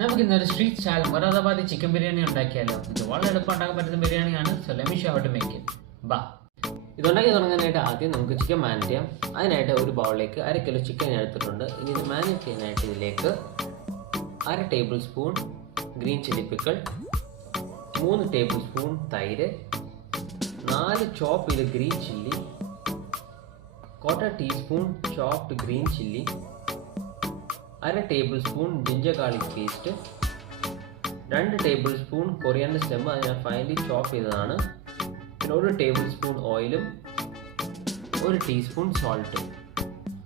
നമുക്ക് ഇന്നൊരു street style Moradabadi chicken biryani ഉണ്ടാക്കിയാലോ. ഇത് വളരെ എളുപ്പം ഉണ്ടാക്കാൻ പറ്റുന്ന ബിരിയാണിയാണ്. So let me show how to make it. ബാ. ഇതുണ്ടാക്കി തുടങ്ങാനായിട്ട് ആദ്യം നമുക്ക് ചിക്കൻ മാരിനേറ്റ് ചെയ്യാം. അതിനായിട്ട് ഒരു ബൗളിലേക്ക് 1/2 കിലോ ചിക്കൻ എടുത്തിട്ടുണ്ട്. ഇനി ഇത് മാരിനേറ്റ് ചെയ്യാനായിട്ട് ഇതിലേക്ക് 1/2 table spoon green chilli pickle, 3 table spoon തൈര്, 4 ചോപ്പ് ചെയ്ത green chilli, 1/4 teaspoon chopped green chilli, 1/2 table spoon ginger garlic paste, 2 table spoon coriander stem, അത് ഞാൻ ഫൈനലി ചോപ്പ് ചെയ്തതാണ്. പിന്നെ 1 ടേബിൾ സ്പൂൺ ഓയിലും 1 ടീസ്പൂൺ സോൾട്ടും.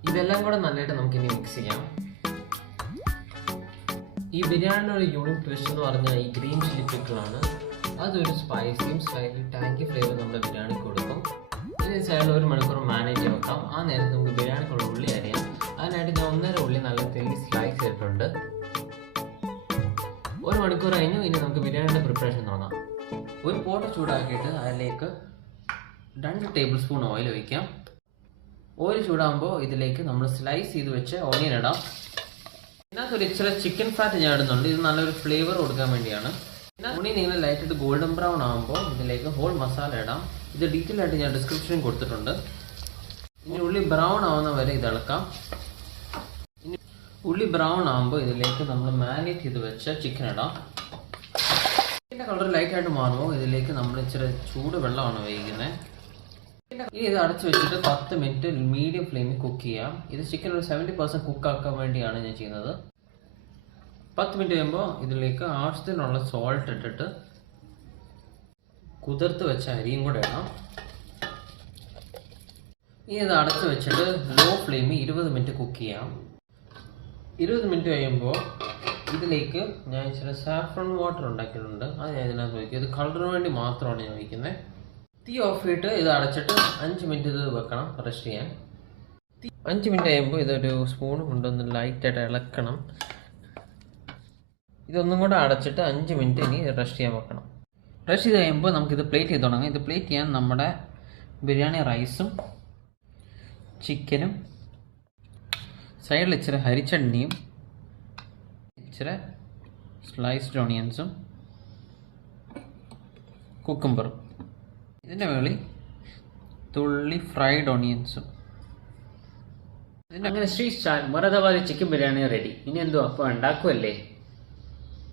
ഇതെല്ലാം കൂടെ നല്ലതായിട്ട് നമുക്കിനി മിക്സ് ചെയ്യാം. ഈ ബിരിയാണിയുടെ ഒരു യൂണിക് ട്വിസ്റ്റ് എന്ന് പറഞ്ഞാൽ ഈ ഗ്രീൻ ചില്ലി പിക്കിളാണ്. അതൊരു സ്പൈസിയും സ്ലൈറ്റ്ലി ടാങ്കി ഫ്ലേവർ നമ്മുടെ ബിരിയാണി കൊടുക്കും. ഇത് സൈഡിൽ 1 മണിക്കൂർ മാനേജ് ചെയ്ത് വെക്കാം. ആ നേരത്ത് നമുക്ക് ബിരിയാണിക്കുള്ള ഉള്ളി അരിയാം. അതിനായിട്ട് ഞാൻ 1.5 ഉള്ളി നല്ല തെല്ലി സ്ലൈസ് ചെയ്തിട്ടുണ്ട്. 1 മണിക്കൂർ കഴിഞ്ഞു. ഇനി നമുക്ക് ബിരിയാണിയുടെ പ്രിപ്പറേഷൻ തുടങ്ങാം. ഒരു പോട്ട് ചൂടാക്കിയിട്ട് അതിലേക്ക് 2 ടേബിൾ സ്പൂൺ ഓയിൽ ഒഴിക്കാം. ഓയിൽ ചൂടാകുമ്പോൾ ഇതിലേക്ക് നമ്മൾ സ്ലൈസ് ചെയ്ത് വെച്ച് ഓണിയൻ ഇടാം. ഇതിനകത്തൊരു ഇച്ചിരി ചിക്കൻ ഫാറ്റ് ഞാൻ ഇടുന്നുണ്ട്. ഇത് നല്ലൊരു ഫ്ലേവർ കൊടുക്കാൻ വേണ്ടിയാണ്. പിന്നെ ഓണിയൻ ഇങ്ങനെ ലൈറ്റായിട്ട് ഗോൾഡൻ ബ്രൗൺ ആകുമ്പോൾ ഇതിലേക്ക് ഹോൾ മസാല ഇടാം. ഇത് ഡീറ്റെയിൽ ആയിട്ട് ഞാൻ ഡിസ്ക്രിപ്ഷനിൽ കൊടുത്തിട്ടുണ്ട്. ഇനി ഉള്ളി ബ്രൗൺ ആവുന്ന വരെ ഇത് ഇളക്കാം. ഇനി ഉള്ളി ബ്രൗൺ ആകുമ്പോൾ ഇതിലേക്ക് നമ്മൾ മാരിനേറ്റ് ചെയ്ത് വെച്ച ചിക്കൻ ഇടാം. ചിക്കൻ്റെ കളർ ലൈറ്റായിട്ട് മാറുമ്പോൾ ഇതിലേക്ക് നമ്മൾ ഇച്ചിരി ചൂട് വെള്ളമാണ് ഉപയോഗിക്കുന്നത്. ഇനി ഇത് അടച്ചു വെച്ചിട്ട് 10 മിനിറ്റ് മീഡിയം ഫ്ലെയിമിൽ കുക്ക് ചെയ്യാം. ഇത് ചിക്കൻ ഒരു 70% കുക്കാക്കാൻ വേണ്ടിയാണ് ഞാൻ ചെയ്യുന്നത്. 10 മിനിറ്റ് കഴിയുമ്പോൾ ഇതിലേക്ക് ആവശ്യത്തിനുള്ള സോൾട്ട് ഇട്ടിട്ട് കുതിർത്ത് വെച്ച അരിയും കൂടെ ഇടാം. ഇനി ഇത് അടച്ചു വെച്ചിട്ട് ലോ ഫ്ലെയിമിൽ 20 മിനിറ്റ് കുക്ക് ചെയ്യാം. 20 മിനിറ്റ് കഴിയുമ്പോൾ ഇതിലേക്ക് ഞാൻ ഇച്ചിരി സാഫ്രോൺ വാട്ടർ ഉണ്ടാക്കിയിട്ടുണ്ട്. അത് ഞാൻ ഇതിനകത്ത് ഒഴിക്കും. ഇത് കളറിന് വേണ്ടി മാത്രമാണ് ഞാൻ ഒഴിക്കുന്നത്. തീ ഓഫ് ചെയ്തിട്ട് ഇത് അടച്ചിട്ട് 5 മിനിറ്റ് ഇത് വെക്കണം റെസ്റ്റ് ചെയ്യാൻ. 5 മിനിറ്റ് കഴിയുമ്പോൾ ഇതൊരു സ്പൂൺ കൊണ്ടൊന്ന് ലൈറ്റായിട്ട് ഇളക്കണം. ഇതൊന്നും കൂടെ അടച്ചിട്ട് 5 മിനിറ്റ് ഇനി റെസ്റ്റ് ചെയ്യാൻ വെക്കണം. റെസ്റ്റ് ചെയ്ത് കഴിയുമ്പോൾ നമുക്കിത് പ്ലേറ്റ് ചെയ്ത് തുടങ്ങാം. ഇത് പ്ലേറ്റ് ചെയ്യാൻ നമ്മുടെ ബിരിയാണി റൈസും ചിക്കനും സൈഡിൽ ഇച്ചിരി ഹരിച്ചണ്ണിയും ഇച്ചിരി സ്ലൈസ്ഡ് ഓണിയൻസും കുക്കുംബറും, ഇതിൻ്റെ മുകളിൽ തുള്ളി ഫ്രൈഡ് ഓണിയൻസും. അങ്ങനെ street style Moradabadi chicken biryani ready. ഇനി എന്തോ അപ്പോൾ ഉണ്ടാക്കുമല്ലേ.